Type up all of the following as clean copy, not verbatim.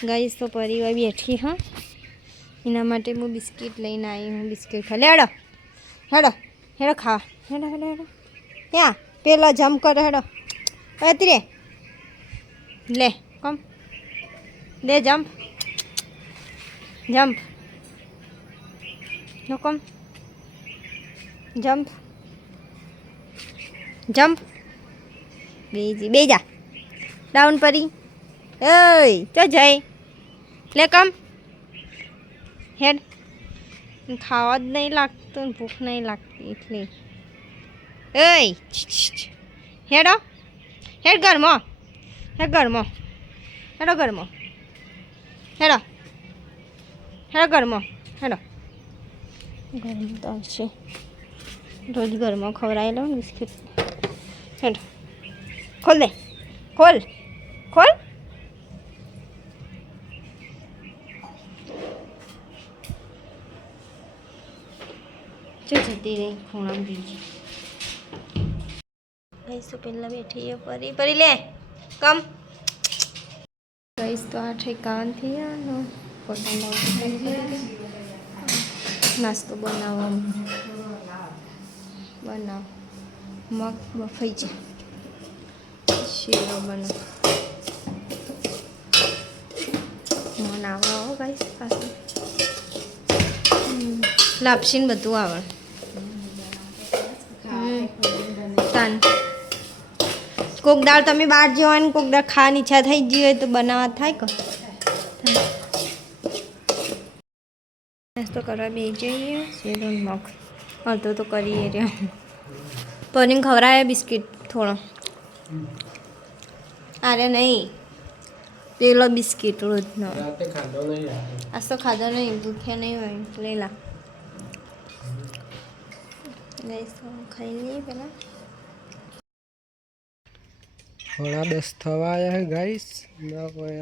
guys તો પરિવાર બેઠી હા એના માટે હું બિસ્કિટ લઈને આવી હું બિસ્કિટ ખા લે હેડો હેડો હેડો ખા હેડો હેડો હેડો ક્યાં પેલા જમ્પ કરો હેડો અત્રે લે કમ દે જમ્પ જમ્પ નો કમ જમ્પ જમ્પ બે જા ડાઉન પરી એય તો જાય લે કમ હેડ ખાવા જ નહીં લાગતું ભૂખ નહીં લાગતી એટલે એય હેડો હેડ ઘરમાં હેડ ઘરમાં હેડો ઘરમાં હેડો હેડો ઘરમાં હેડો ઘરમાં તો આવશે રોજ ઘરમાં ખવડાવી લો બિસ્કિટ હેડો ખોલ દે ખોલ ખોલ જો જતી રહી ખૂણા બીજી ગઈશ તો પહેલાં બેઠી પરી પરી લે કમ ગઈશ તો આ ઠેકાણ થયા નાસ્તો બનાવો બનાવ મગ બફાઈ જાય શીરો બનાવ બનાવો ગઈશ પાછું લાપસી ને બધું આવડે તાન કોક દાળ તમે બહાર જવા ને કોક દાળ ખાવાની ઈચ્છા થઈ ગઈ હોય તો બનાવવા થાય કે નાસ્તો કરવા બે જઈએ શીરો મગ અડધો તો કરીએ રહ્યા પરીને ખવડાવે બિસ્કિટ થોડો અરે નહીં પેલો બિસ્કિટ રોજનો આજ તો ખાધો નહીં ભૂખ્યા નહીં હોય લઈ લા ખાઈ લઈએ પેલા 10 થવા આયા है गाइस ना कोई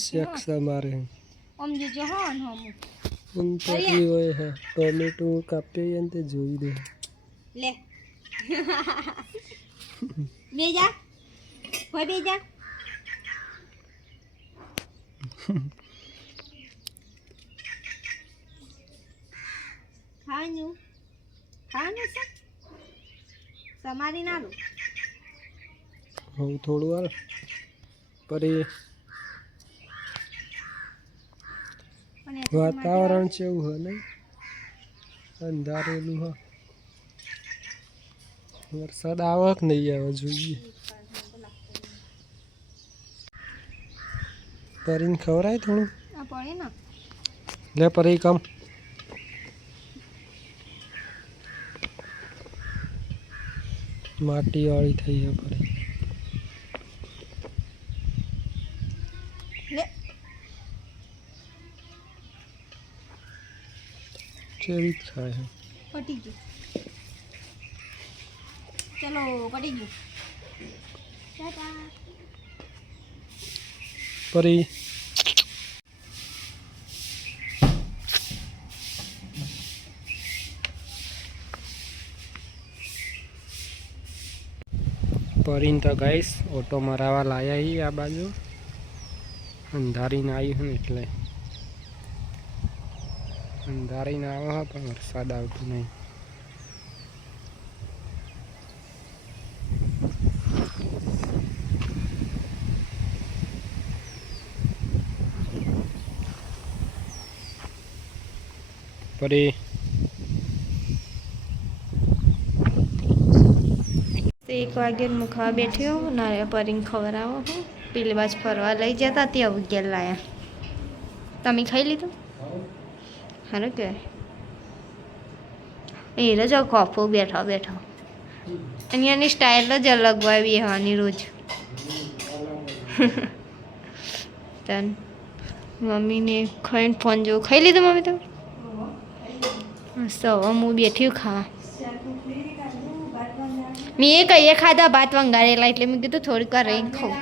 शेक्स हमारे ઓમ જોજો હા ને उन परी होए है टोमेटो कापे यंते જોઈ દે લે બેજા કોઈ બેજા ખાવાનું ખાવાનું છે તમારી ના લો હું થોડું હાલ પરી વાતાવરણ કેવું હે નહીં અંધારેલું હા વરસાદ આવે કે નહીં આવે જોઈએ પરીને ખવડાય થોડું આ પડે ને લે પરી કમ માટી વાળી થઈ છે પરી લે કેવી જ ખાય છે કટી ગયું ચલો કટી ગયું ટાટા પરી પરીને તો ગાઈસ ઓટો મરાવા લાયા હી આ બાજુ અંધારીને આવ્યું ને એટલે અંધારીને આવે હા પણ વરસાદ આવતો નહીં પરી 1 વાગે હું ખાવા બેઠી હોઉં ના પરીને ખવડાવો હું પેલી બાજુ ફરવા લઈ જતા ત્યાં ઘેર લાયા તમે ખાઈ લીધું સારું કહેવાય એ જ કોફો બેઠો બેઠો અહીંયાની સ્ટાઇલ જ અલગ હોય બેહવાની રોજ તન મમ્મીને ખાઈને ફોન જેવું ખાઈ લીધું મમ્મી તમે મસ્ત હવે હું બેઠી ખાવા મેં એ કહીએ ખાધા ભાત વંગારેલા એટલે મેં કીધું થોડીક વાર રહીને ખાઉં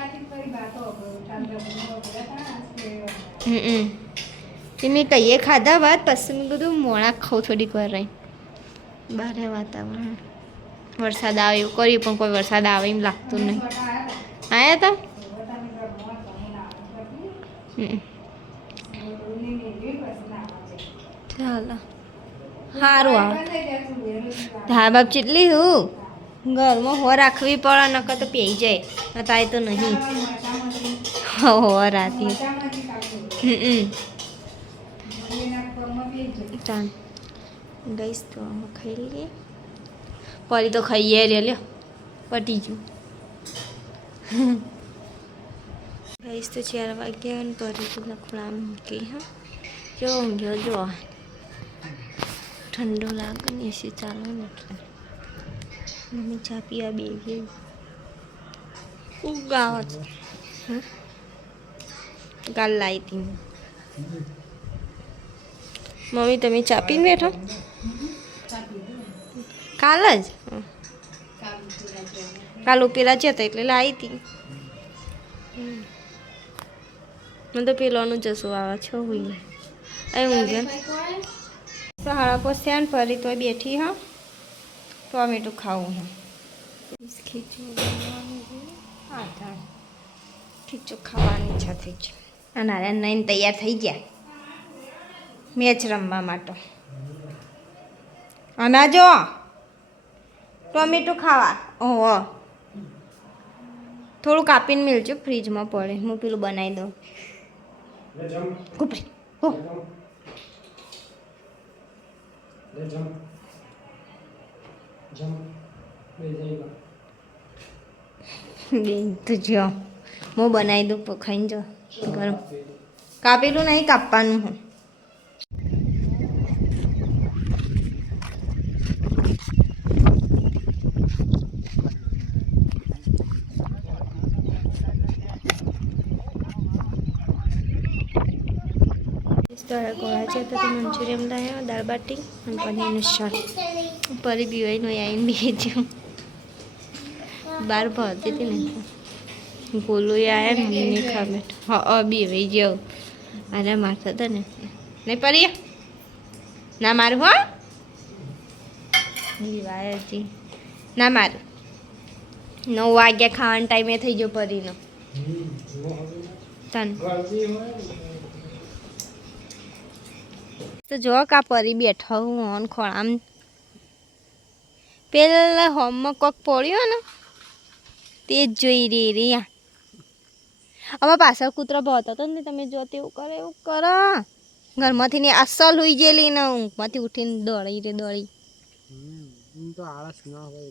તે મેં કહીએ ખાધા ભાત પછી મેં કીધું મોડા ખાઉં થોડીક વાર રહી બહાર વાતાવરણ વરસાદ આવે એવું કર્યું પણ કોઈ વરસાદ આવે એમ લાગતું નહીં આવ્યા હતા ચાલો સારું આવે હા બાપ ચેટલી હું ઘરમાં હો રાખવી પડે નકર તો પી જાય અત્યારે તો નહીં હો રાતી ચાલ ગઈશ તો આમાં ખાઈ લઈએ પરી તો ખાઈએ રે લ્યો પટી ગયું ગઈશ તો 4 વાગ્યા ને પરી તો લખડા મૂકી હા જો ઊંઘ્યો જો ઠંડો લાગે ને એસી ચાલે ને એટલે મમ્મી ચા પીવા બે ગઈ ઊંઘ આવે છે કાલ લાવી હતી મમ્મી તમે ચા પીને બેઠો કાલ જ કાલ પેલા જતા એટલે લાવી હતી મને તો પેલાનું જશું આવે છે હોય અહીં ઊંઘે સહારા પોસ્યા ને ફરી તો બેઠી હા ટોમેટો ખાવું હા ખીચું ખાવાની ઈચ્છા થઈ છે આ નારાયણ નાઈને તૈયાર થઈ ગયા મેચ રમવા માટે અનાજો ટોમેટો ખાવા ઓહો થોડું કાપીને મિલજો ફ્રીજમાં પડે હું પેલું બનાવી દઉં કુપરી હો તો જો હું બનાવી દઉં ખાઈને જો ગરમ કાપેલું નહીં કાપવાનું હું ગોળા છે તો મંચુરિયન લાવ્યો દાળ બાટી અને પનીરનું શાક પરી બીવાઈનું આવીને બેસ્યું બહાર ભરતી હતી ને ગોલું આવ્યા ને મમ્મીને ખા બેઠા હા બીવાઈ જાઉં અરે મારતા હતા ને નહીં પરી ના મારું હો બીવાય હતી ના મારું 9 વાગ્યા ખાવાના ટાઈમે થઈ ગયો પરીનો તને તો જો કા પરી બેઠો હું ઓન ખોળામ પેલા હોમમાં કોક પડ્યો ને તે જ જોઈ રહી રહ્યા હવે પાછળ કૂતરો ભરતો હતો ને તમે જો તેવું કરો ઘરમાંથી ને અસલ હોઈ ગયેલી ને ઊંઘમાંથી ઉઠીને દોડી તો આળસ ના હોય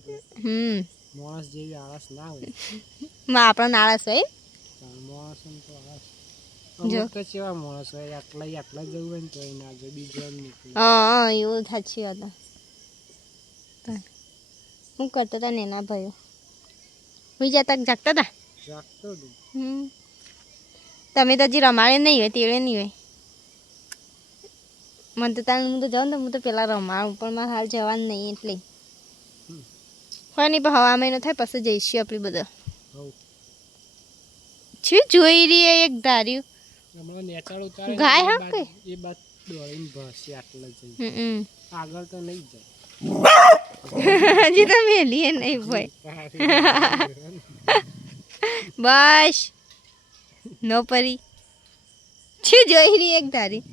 માણસ જેવી આળસ ના હોય આપણને આળસ હોય માણસ તો આળસ જો તો કેવા માણસ હોય આટલા જવું હોય ને તો ના જો બીજો હા એવું સાચી વાત હું કરતા હતા નેના ભાઈઓ હોઈ જતા જાગતા હતા તમે તો હજી રમાડે નહીં હોય તેડે નહીં હોય મને તો હું તો જાઉં ને હું તો પેલા રમાડું પણ મારે હાલ જવાનું નહીં એટલે હોય નહીં પણ હવા મહિનો થાય પછી જઈશું આપણે બધા છે જોઈ રહી એક ધાર્યું ગાય હા કઈ એ બાદ દોડીને ભરશે આટલા જઈ આગળ તો નહીં જાય હજી તો મેલીએ નહીં ભાઈ બસ નો પરી છે જોઈ રહી એક ધારી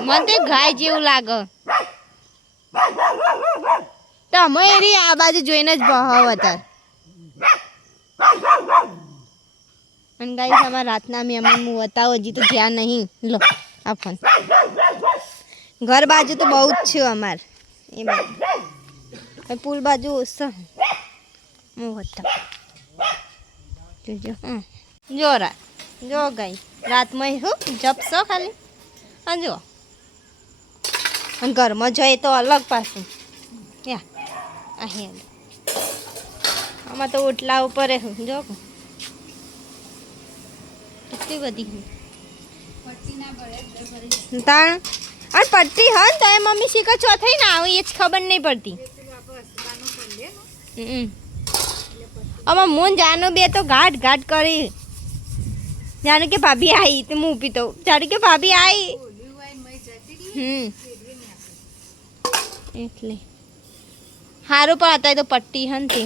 મને તો ગાય જેવું લાગે તમે એરી આ બાજુ જોઈને જ બહાવ હતા અને ગાઈસ અમારા રાતના મહેમાન હું બતાવો હજી તો જ્યાં નહીં લો આ ફોન ઘર બાજુ તો બહુ જ છે અમાર એ બાજુ પુલ બાજુ ઓછો હું બતાવ જોજો જો રાત જો ગાઈ રાતમાં હું જપશો ખાલી હા જો અને ઘરમાં જઈએ તો અલગ પાછું યા અહીંયા આમાં તો ઓટલા ઉપર હું જો કેટલી બધી તાણ અને પડતી હા ને તો એ મમ્મી શીખો છો થઈ ને આવી એ જ ખબર નહીં પડતી આમાં મોન જાનો બે તો ઘાટ કરી જાણે કે ભાભી આવી તો હું ઊભી તો જાણે કે ભાભી આવી એટલે સારું પણ અત્યારે તો પટ્ટી હન તે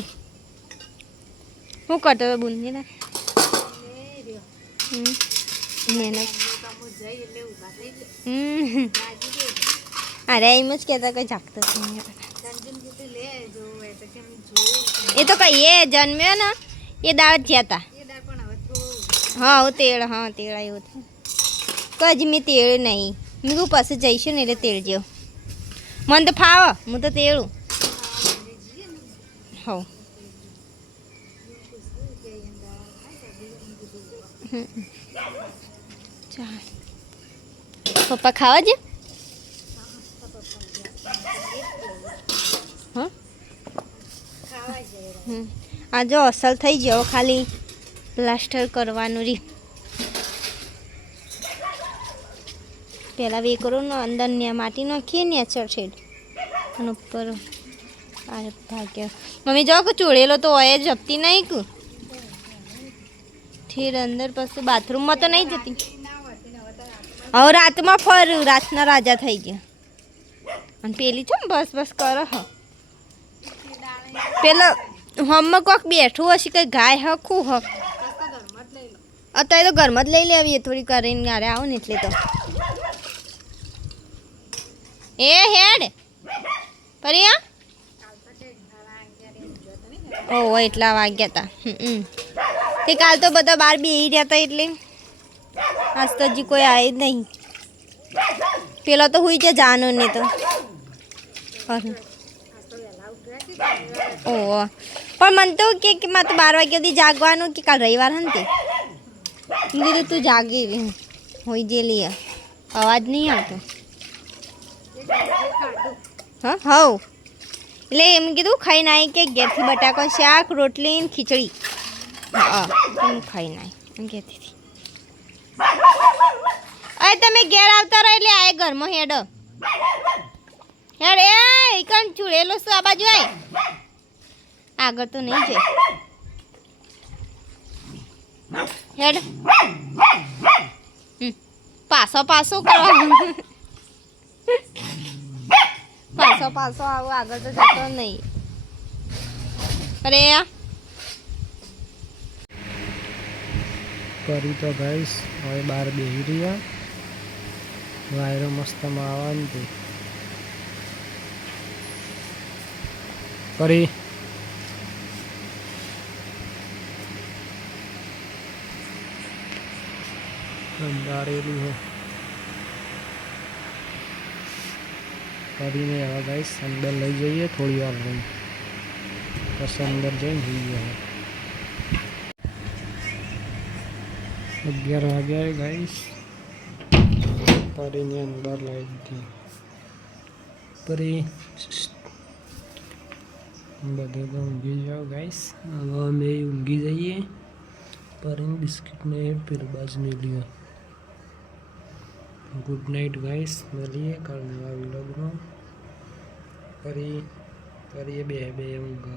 શું કરતો હતો બુંદી ના મહેનત અરે એમ જ કહેતા કઈ જાગતો એ તો કહીએ જન્મ્યો ને એ દાળ થયા હતા હા હું તેલ હા તેલ આવ્યું હતું તો હજી મેં તેલ નહીં મેં કહું પછી જઈશું ને એટલે તેલ જેવું મને તો ફાવ હું તો તેડું હવ ચાલ પપ્પા ખાવા છે હા આ જો અસલ થઈ ગયો ખાલી પ્લાસ્ટર કરવાનું રી પહેલાં વે કરો ને અંદર ને માટી નાખીએ ને છેડ અને ઉપર આ ભાગ્ય મમ્મી જો કે ચોળેલો તો હોય જપતી નહીં કું ઠીર અંદર પછી બાથરૂમમાં તો નહીં જતી હવે રાતમાં ફર્યું રાતના રાજા થઈ ગયા અને પેલી છે ને બસ બસ કરો હ પેલા હમણાં કોક બેઠું હશે કંઈ ગાય હખું હક અત્યારે તો ઘરમાં જ લઈ લેવીએ થોડી કરીને ગારે આવો ને એટલે તો એ હેડ પરિયા ઓહો એટલા વાગ્યા હતા તે કાલ તો બધા બહાર બેસી રહ્યા હતા એટલે આજ તો હજી કોઈ આવે જ નહીં પેલા તો હુઈ છે જાનો ને તો ઓહો પણ મને તો કે મારે તો 12 વાગ્યા સુધી જાગવાનું કે કાલ રવિવાર હે ને તે મેં કીધું તું જાગી હોઈ જેલી અવાજ નહીં આવતો હા હવ એટલે એમ કીધું ખાઈને આવી કે ઘેરથી બટાકો શાક રોટલી ને ખીચડી હા એમ ખાઈને આવી એમ કહેતી હતી અરે તમે ઘેર આવતા રહો એટલે આ ઘરમાં હેડ હેડ એ કણ ચૂડેલો શું આ બાજુ આય આગળ તો નહીં જાય હેડ પાછો પાછો કરવા પાછો આવો આગળ તો જતો નહીં અરે કરી તો ગાઈસ હવે બહાર બેસી રહ્યા વાયરો મસ્તમાં આવવાનું હતું કરી અંધારેલું હે કરીને હવે ગાઈસ અંદર લઈ જઈએ થોડી વાર રહી પછી અંદર જઈને જોઈએ 11 વાગ્યા ગાઈસ પરીને અંદર લઈ દીધી પરી બધે તો ઊંઘી જાઓ ગાઈસ હવે અમે ઊંઘી જઈએ પરીને બિસ્કિટને પીરબાજ ને લ્યો ગુડ નાઇટ ગાઈસ મળીએ કાલના વ્લોગમાં કરીએ બે ઊંઘ